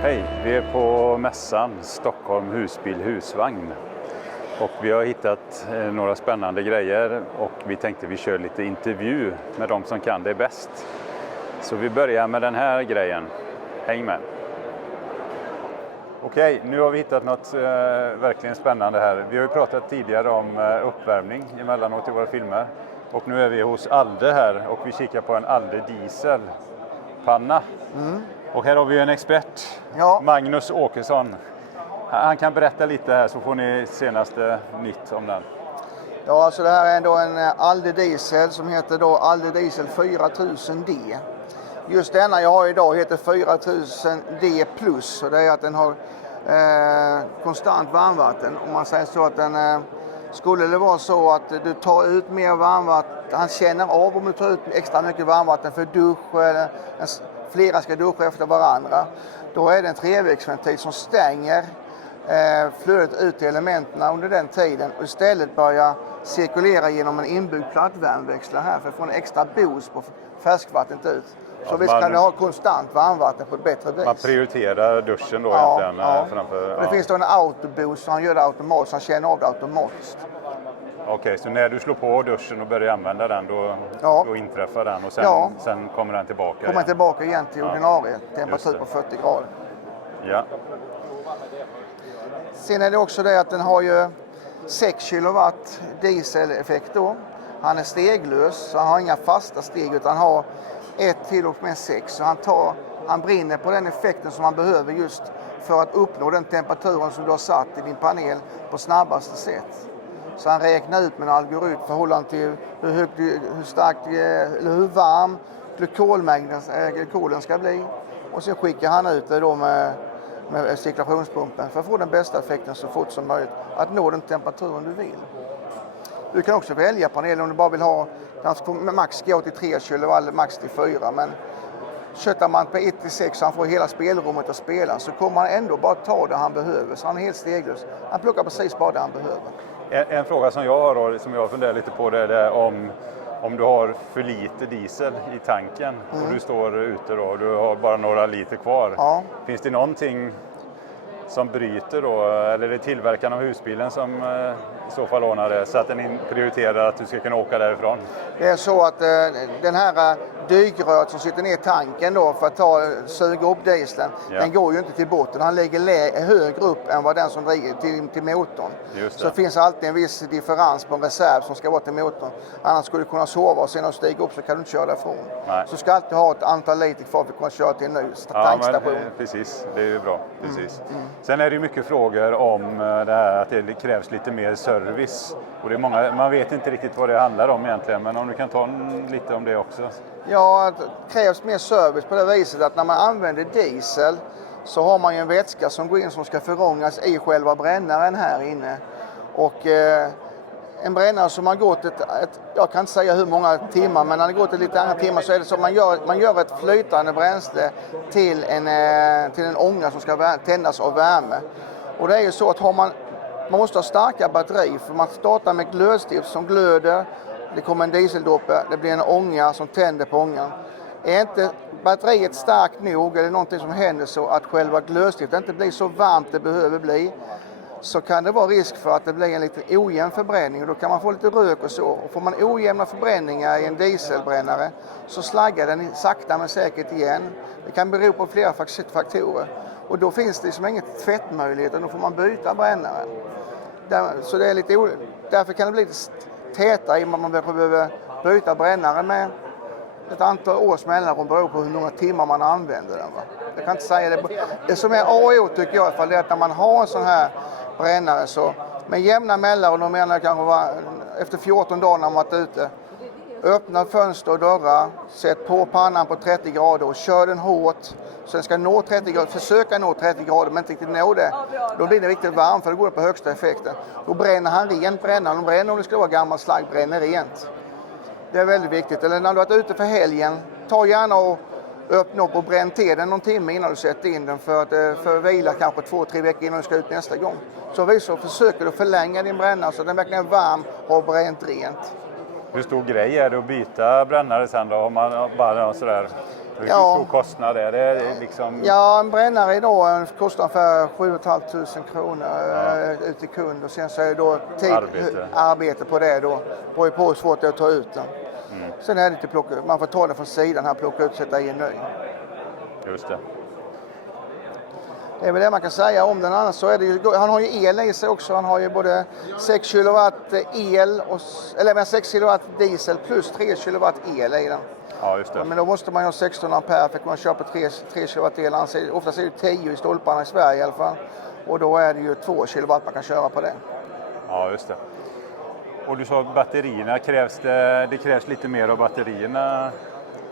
Hej, vi är på mässan Stockholm Husbil Husvagn och vi har hittat några spännande grejer och vi tänkte vi kör lite intervju med de som kan det bäst. Så vi börjar med den här grejen. Häng med! Okej, nu har vi hittat något verkligen spännande här. Vi har ju pratat tidigare om uppvärmning emellanåt i våra filmer. Och nu är vi hos Alde här och vi kikar på en Alde dieselpanna. Och här har vi en expert, Magnus Åkesson. Han kan berätta lite här så får ni senaste nytt om den. Ja, alltså det här är ändå en Alde diesel som heter då Alde diesel 4000D. Just denna jag har idag heter 4000D plus och det är att den har konstant varmvatten. Om man säger så att den skulle det vara så att du tar ut mer varmvatten, han känner av om du tar ut extra mycket varmvatten för dusch eller flera ska duscha efter varandra. Då är det en trevägsventil som stänger flödet ut till elementen under den tiden och istället börjar cirkulera genom en inbyggd plattvärmeväxlare här för att få en extra boost på färskvattnet ut. Så visst kan du ha konstant varmvatten på ett bättre vis. Man prioriterar duschen då egentligen framför... Och det finns då en autoboost så han gör det automatiskt, han känner av det automatiskt. Okej, så när du slår på duschen och börjar använda den då inträffar den och sen kommer den tillbaka igen? Kommer tillbaka igen till ordinarie temperatur på 40 grader. Ja. Sen är det också det att den har ju 6 kilowatt dieseleffekt då. Han är steglös så han har inga fasta steg utan han har 1 till och med 6. Så han brinner på den effekten som man behöver just för att uppnå den temperaturen som du har satt i din panel på snabbaste sätt. Så han räknar ut med en algoritm förhållande till hur varm glykolen ska bli. Och sen skickar han ut det då med cirkulationspumpen för att få den bästa effekten så fort som möjligt. Att nå den temperaturen du vill. Du kan också välja panelen om du bara vill ha max gå till 3 kilo eller max till 4. Men köttar man på 1 till 6 så han får hela spelrummet att spela så kommer han ändå bara ta det han behöver. Så han är helt steglös. Han plockar precis bara det han behöver. En fråga som jag har då, som jag funderar lite på det är om du har för lite diesel i tanken och du står ute då och du har bara några liter kvar. Ja. Finns det någonting som bryter då, eller är det tillverkaren av husbilen som i så fall ordnar det så att den prioriterar att du ska kunna åka därifrån? Det är så att den här dygröret som sitter ner i tanken då för att suga upp dieseln, den går ju inte till botten. Han lägger högre upp än vad den som driver till motorn. Så det finns alltid en viss differens på en reserv som ska vara till motorn. Annars skulle du kunna sova och sen när du stiger upp så kan du inte köra därifrån. Nej. Så ska alltid ha ett antal liter kvar för att kunna köra till en ny tankstation. Men, precis, det är ju bra. Precis. Sen är det ju mycket frågor om det här att det krävs lite mer service. Och det är många, man vet inte riktigt vad det handlar om egentligen, men om du kan ta lite om det också. Ja, det krävs mer service på det viset att när man använder diesel så har man ju en vätska som går in som ska förångas i själva brännaren här inne. Och en brännare som har gått jag kan inte säga hur många timmar, men när det gått lite andra timmar så är det så att man gör ett flytande bränsle till en ånga som ska tändas av värme. Och det är ju så att man måste ha starka batteri för man startar med glödstift som glöder. Det kommer en dieseldroppe, det blir en ånga som tänder på ångan. Är inte batteriet starkt nog eller någonting som händer så att själva glödstiftet inte blir så varmt det behöver bli så kan det vara risk för att det blir en lite ojämn förbränning och då kan man få lite rök och så. Och får man ojämna förbränningar i en dieselbrännare så slaggar den sakta men säkert igen. Det kan bero på flera faktorer och då finns det som inget tvättmöjlighet och då får man byta brännaren. Så det är därför kan det bli lite tätare i och med att man behöver byta brännare med ett antal års mellanrum beror på hur många timmar man använder den. Va? Jag kan inte säga det. Det som är A och O tycker jag i alla fall är att när man har en sån här brännare så med jämna mellanrum, och menar kanske efter 14 dagar när man varit ute, öppna fönster och dörrar, sätt på pannan på 30 grader och kör den hårt så den ska nå 30 grader, försöka nå 30 grader men inte riktigt nå det. Då blir det riktigt varmt för då går det på högsta effekten. Då bränner han rent brännaren, bränner om det ska vara gammal slagg, bränner rent. Det är väldigt viktigt. Eller när du har varit ute för helgen, ta gärna och öppna upp och bränn till den någon timme innan du sätter in den för att vila kanske 2-3 veckor innan du ska ut nästa gång. Så försöker du förlänga din brännare så den verkligen är varm och bränt rent. Hur stor grej är det att byta brännare sen då? Om man bara sådär? Hur stor kostnad är det? Liksom... Ja, en brännare idag kostar för 7 500 kronor ut till kund. Och sen så är det då arbete på det då. Beror på hur svårt det är att ta ut den. Sen är det till plocka, man får ta den från sidan här, plocka ut och sätta i en ny. Just det. Det är väl det man kan säga om den. Annars så är det ju, han har ju el i sig också. Han har ju både 6 kilowatt el och, eller 6 kilowatt diesel plus 3 kilowatt el i den. Ja, just det. Men då måste man ju ha 16 ampere för att kunna köpa 3 kilowatt el. Oftast är det 10 i stolparna i Sverige i alla fall. Och då är det ju 2 kilowatt man kan köra på det. Ja, just det. Och du sa batterierna, det krävs lite mer av batterierna?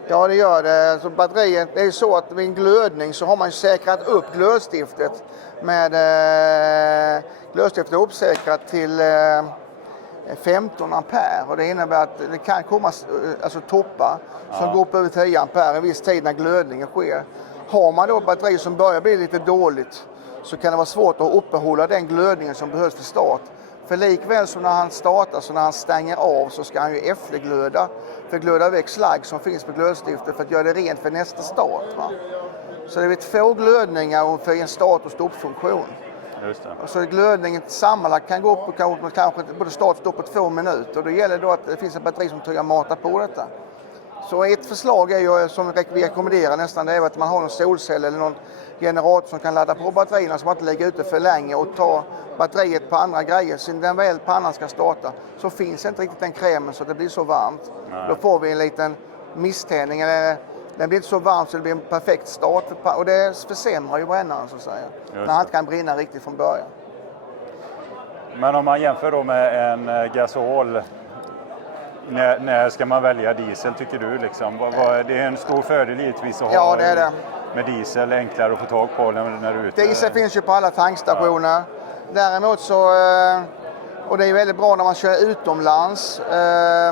Ja, det gör det. Så batteriet, det är ju så att vid en glödning så har man ju säkrat upp glödstiftet med glödstiftet är uppsäkrat till 15 ampere. Och det innebär att det kan komma toppar som går upp över 10 ampere en viss tid när glödningen sker. Har man då ett batteri som börjar bli lite dåligt så kan det vara svårt att uppehålla den glödningen som behövs för start. För likväl som när han startar, så när han stänger av så ska han ju efterglöda. För glöda väck slagg som finns på glödstiftet för att göra det rent för nästa start. Va? Så det är 2 glödningar för en start- och stoppfunktion. Just det. Och så glödningen sammanlagt kan gå upp och kanske både start och stopp på 2 minuter. Och då gäller det då att det finns ett batteri som tror matar på detta. Så ett förslag är ju, som vi rekommenderar nästan, det är att man har en solcell eller någon generator som kan ladda på batterierna så man inte lägger ute för länge och ta batteriet på andra grejer. Så när den väl pannan ska starta så finns inte riktigt den krämen så det blir så varmt. Nej. Då får vi en liten misständning. Den blir inte så varm så det blir en perfekt start. Och det försämrar ju brännaren så att säga. När han inte kan brinna riktigt från början. Men om man jämför då med en gasol, när ska man välja diesel tycker du? Liksom? Det är en stor fördel givetvis att ha det är det. Med diesel, enklare att få tag på när du är ute. Diesel finns ju på alla tankstationer. Ja. Däremot så, och det är väldigt bra när man kör utomlands.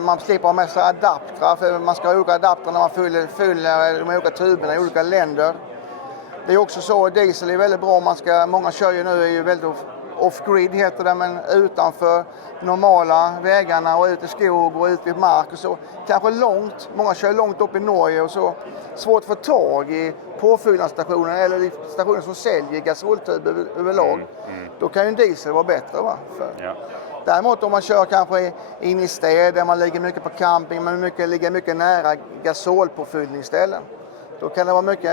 Man slipper ha med sig adaptrar, för man ska ha olika adaptrar när man fyller de olika tuberna i olika länder. Det är också så att diesel är väldigt bra. Många kör ju nu är ju väldigt off-grid heter det, men utanför normala vägarna och ut i skog och ut i mark och så. Kanske långt, många kör långt upp i Norge och så. Svårt att få tag i påfyllnadsstationer eller stationer som säljer gasoltuber överlag. Då kan ju en diesel vara bättre. Va? Däremot om man kör kanske in i städer, man ligger mycket på camping, men ligger mycket nära gasolpåfyllningsställen. Då kan det vara mycket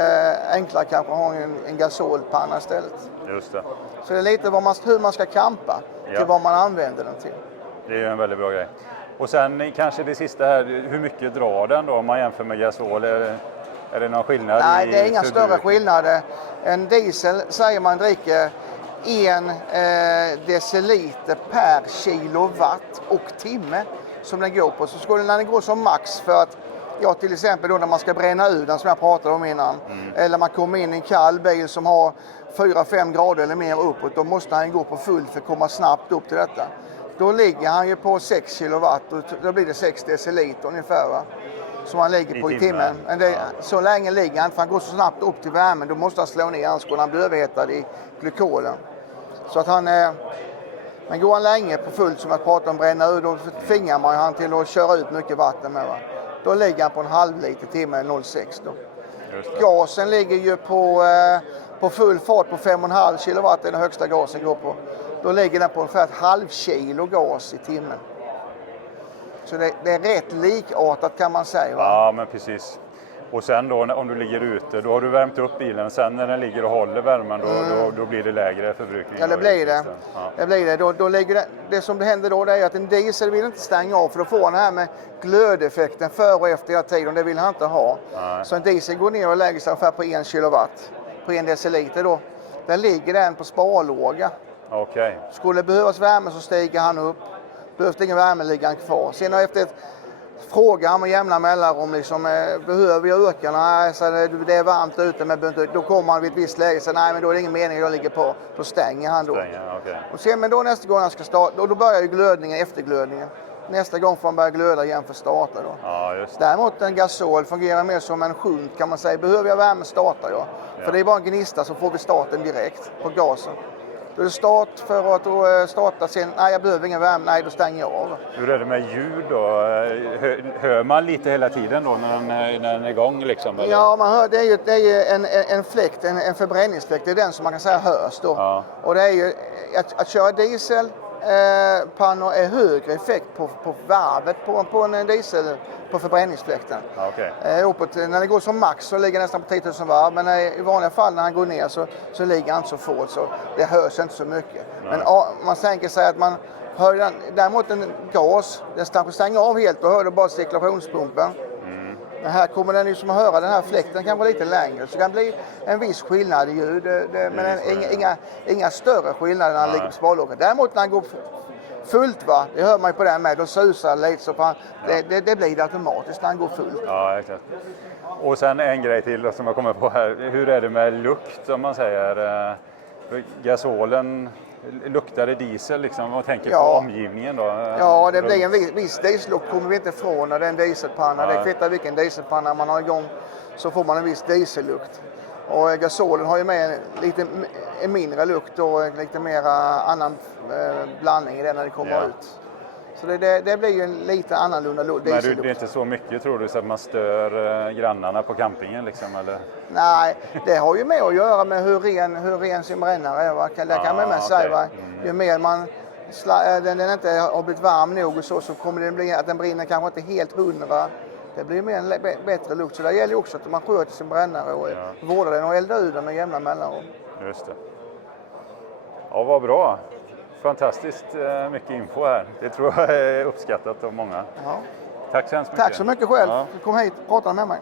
enklare kanske att ha en gasolpanna istället. Just det. Så det är lite hur man ska campa till vad man använder den till. Det är ju en väldigt bra grej. Och sen kanske det sista här, hur mycket drar den då om man jämför med gasol? Är det någon skillnad? Nej, det är inga större skillnader. En diesel säger man dricker 1 deciliter per kilowatt och timme som den går på. Så skulle den gå som max för att till exempel då när man ska bränna ur den som jag pratade om innan. Eller man kommer in i en kall bil som har 4-5 grader eller mer uppåt. Då måste han gå på full för att komma snabbt upp till detta. Då ligger han ju på 6 kilowatt och då blir det 6 deciliter ungefär va. Som han ligger på i timmen. Men så länge ligger han för han går så snabbt upp till värmen. Då måste han slå ner annars går han bli överhettad i glykolen. Så att men går han länge på fullt som jag pratade om bränna ur då tvingar man han till att köra ut mycket vatten med va. Då ligger han på en halv liter timme 0,6 då. Gasen ligger ju på full fart på 5,5 kilowatt är den högsta gasen går på. Då ligger den på ungefär ett halvkilo gas i timmen. Så det är rätt likartat kan man säga. Va? Ja, men precis. Och sen då om du ligger ute, då har du värmt upp bilen. Sen när den ligger och håller värmen, då blir det lägre förbrukning. Ja, det blir det. Ja. Det blir det. Då ligger det som det händer då det är att en diesel vill inte stänga av. För då får han det här med glödeffekten före och efter hela tiden. Det vill han inte ha. Nej. Så en diesel går ner och lägger sig ungefär på 1 kilowatt. På 1 deciliter då. Där ligger den på sparlåga. Okay. Skulle det behövas värme så stiger han upp. Behövs det ingen värme ligger han kvar. Sen efter frågar han med jämna mellanrum liksom, behöver jag öka? Nej, så det är varmt ute men då kommer han vid ett visst läge och säger nej men då är det ingen mening jag ligger på. Då stänger han då. Okay. Och sen men då nästa gång han ska starta, då börjar ju glödningen, efterglödningen. Nästa gång får han börja glöda igen för att starta då. Ja, just det. Däremot en gasol fungerar mer som en shunt kan man säga. Behöver jag värme startar jag. För det är bara en gnista så får vi starten direkt på gasen. Då är det start för att starta sen. Nej, jag behöver ingen värme. Nej, då stänger jag av. Hur är det med ljud då? Hör man lite hela tiden då när den är igång liksom? Eller? Ja, man hör, det är ju en fläkt, en förbränningsfläkt. Det är den som man kan säga hörs då. Ja. Och det är ju att köra diesel pannor är högre effekt på varvet på en diesel på förbränningsfläkten. Ja, okay. Uppåt, när det går som max så ligger det nästan på 10 000 varv, men i vanliga fall när han går ner så ligger han så fort så det hörs inte så mycket. Nej. Men man tänker sig att man hör den, däremot en gas, den kanske stänger av helt och hör du bara cirkulationspumpen. Men här kommer den ju som att höra den här fläkten kan vara lite längre så det kan bli en viss skillnad i ljud. Men inga större skillnader när han ligger på sparlåget. Däremot när han går fullt, va, det hör man ju på den med, då susar det lite så det blir det automatiskt när han går fullt. Ja, exakt. Och sen en grej till som jag kommer på här. Hur är det med lukt om man säger? Gasolen, luktar det diesel liksom? Vad tänker på omgivningen då? Ja, det blir en viss diesellukt kommer vi inte ifrån när det är en dieselpanna. Det kvittar vilken dieselpanna man har igång så får man en viss diesellukt. Och gasolen har ju med en mindre lukt och lite mer annan blandning i den när det kommer ut. Så det blir ju en lite annorlunda diesellukt. Men det är inte så mycket tror du så att man stör grannarna på campingen liksom eller? Nej, det har ju med att göra med hur ren sin brännare är. Va? Det kan man med säga. Va? Ju mer den inte har blivit varm nog och så kommer det bli att den brinner kanske inte helt 100. Det blir mer en bättre lukt. Så det gäller ju också att man sköter sin brännare och vårdar den och eldar ur den med jämna mellanrum. Just det. Ja, vad bra. Fantastiskt mycket info här. Det tror jag är uppskattat av många. Ja. Tack så hemskt mycket. Tack så mycket själv. Du kom hit och pratade med mig.